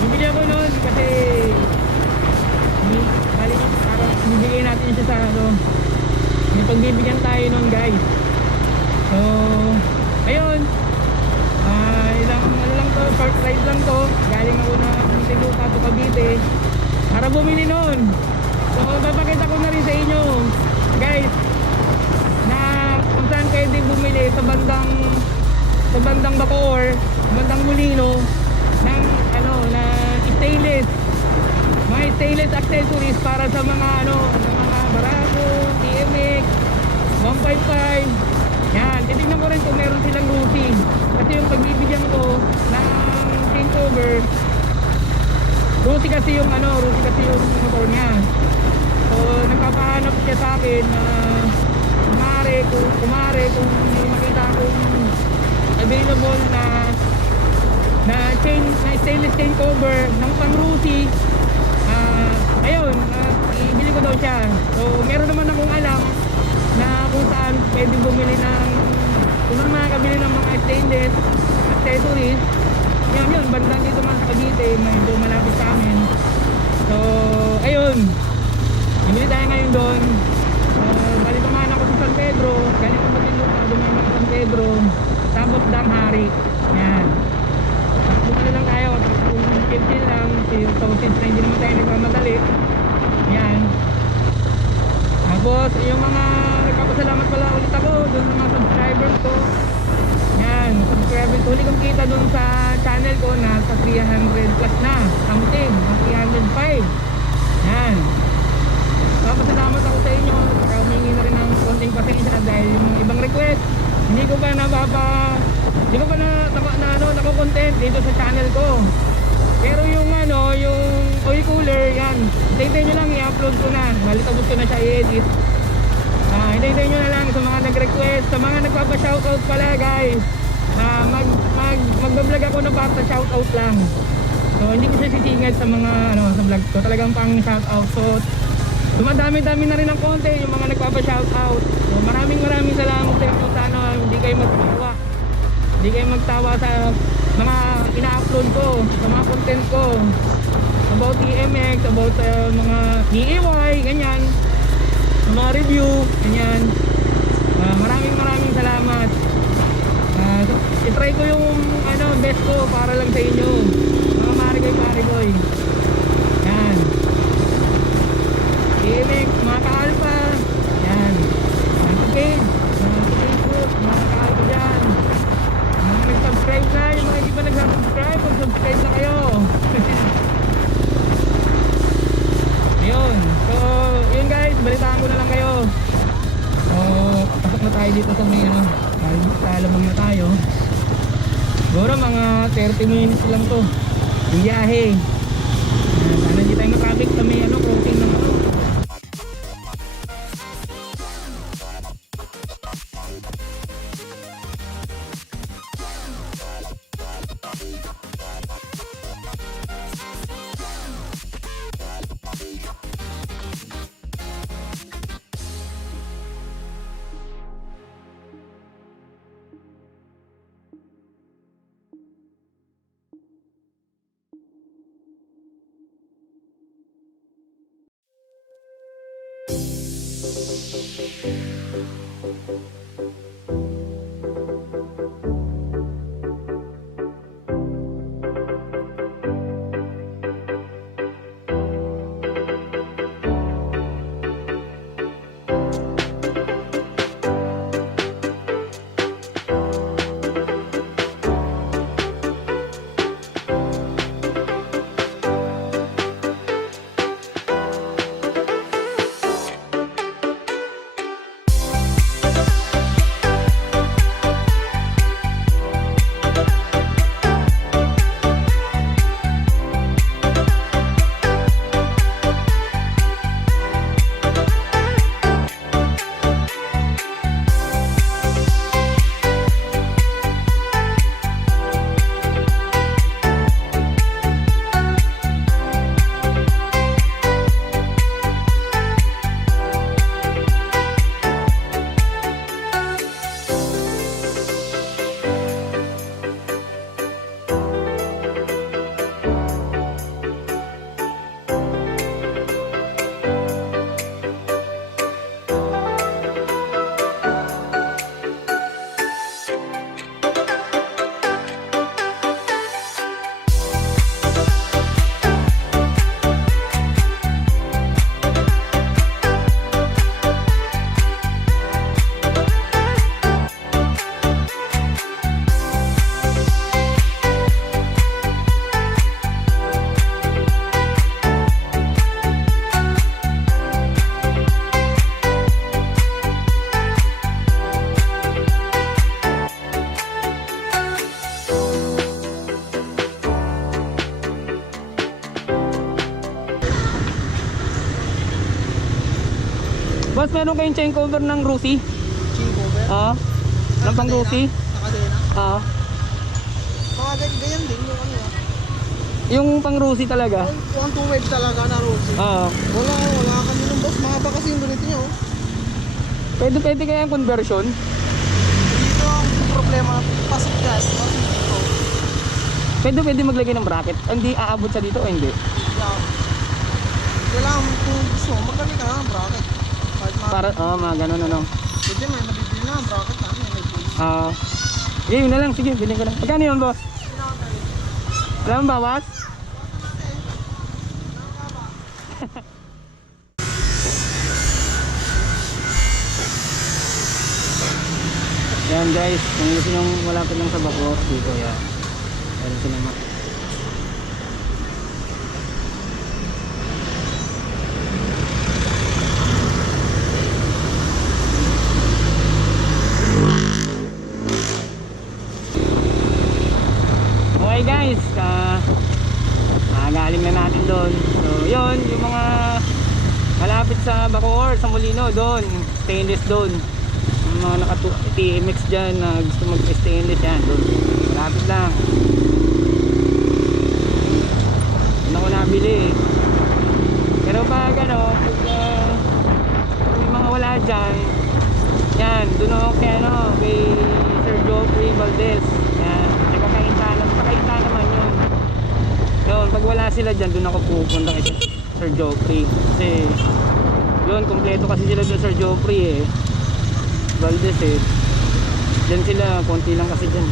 Bibili ako noon kasi bali parang bibigay natin siya sa ano, may pagbibigyan tayo noon guys. So ayun, ilang ano lang to, short ride lang to, galing ako ng Tindahan to Cavite para bumili noon. So papakita ko na rin sa inyo guys na kung saan pwede bumili sa bandang bacoor, bandang molino ng ano na stainless, mga stainless accessories para sa mga ano, mga BARAKO, TMX 155. Yan, titignan ko rin kung meron silang routing kasi yung pagbibigyan ko ng changeover routing kasi yung ano, routing kasi yung motor niya. So nagpapahanap siya sa akin na kumare kung may makita akong available na stainless chain cover ng pang routing. Ayun, ibili ko daw siya. So meron naman akong alam na kung saan pwede bumili ng kung saan makakabili ng mga stainless accessories. Yun, bandang dito man sa Cavite, medyo malapit sa amin. So ayun, bumili tayo ngayon doon. Bali tumahan ako sa San Pedro, ganyan kung matinlupa, dumahan ako sa San Pedro, tapos Danghari. Yan, tapos lang tayo, tapos chill lang, so since na hindi naman tayo nagmamadali. Yan, tapos yung mga nagpapasalamat pala ulit ako doon sa mga subscribers ko. Yan, subscribers, huli kong kita doon sa channel ko na sa 300 plus na something, 305. Yan, papasalamat ako sa inyo. Humingi na rin ng konting pasensya dahil yung mga ibang request hindi ko pa nako-content dito sa channel ko. Pero yung ano, yung oil cooler, yan, hintayin nyo lang, i-upload ko na. Bali tapos ko na siya i-edit. Hintayin nyo na lang sa mga nag-request, sa mga nagpapa-shoutout pala guys. Mag-vlog ako na para shoutout lang. So hindi ko siya sisingad sa mga ano, sa vlog ko, talagang pang shoutout. So dumadami-dami na rin ng konti yung mga nagpapa-shoutout. So maraming salamat sa inyo. Sana hindi kayo magtawa sa mga ina-upload ko, sa mga content ko about TMX, about mga DIY, ganyan, mga review, ganyan. Maraming salamat. So, itry ko yung ano, best ko para lang sa inyo, mga marekoi. Yan, TMX, mga ka-alpha, yan, mga page, mga Facebook, mga ka-alpha dyan, mga nag-subscribe na, yung mga hindi pa nag-subscribe, mag-subscribe na kayo. Ayun, so yun guys, balitaan ko na lang kayo. So pasok na tayo dito sa may ano, talamang na tayo. Siguro mga 30 minutes lang to yung biyahe. Sana hindi tayo matraffic sa may ano, crossing ng ano. Boss, meron kayong chain cover ng Rusi? Chain cover? Oo. Ng pang Rusi? Nakadena? Oo. Mga ganyan din yung ano. Yung pang Rusi talaga? Yung two wave talaga na Rusi. Oo. Wala kami ng boss. Mahaba kasi yung donate nyo. Pwede kaya yung conversion? Dito ang problema, pasok gas. Pwede maglagay ng bracket? Hindi aabot sa dito o hindi? Yeah. Kailangan kung gusto mo, magkali ka na ng bracket. Para, mga ganun ano. Pwede may nabibili na ang bracket namin. Sige, yun na lang. Sige, bilhin ko lang. Pagkano yun, boss? Wala mong bawas? Yan guys, kung gusto nyo malapit lang sa bacoor, dito yan. Meron sila okay guys, galing na natin doon. So yun, yung mga malapit sa bacoor, sa molino doon, stainless doon. Yung mga naka TMX dyan na gusto mag-stainless yan doon, malapit lang. Doon ako nabili eh. Pero pag ano, pag yung mga wala dyan, yan, doon ako kay Sir Geoffrey Valdez. Yan, nagkakainta naman yun. Yun, pag wala sila dyan, doon ako pupunta kay Sir Geoffrey. Kasi yun, kompleto kasi sila doon Sir Geoffrey eh, Valdez eh. Dyan sila, konti lang kasi dyan.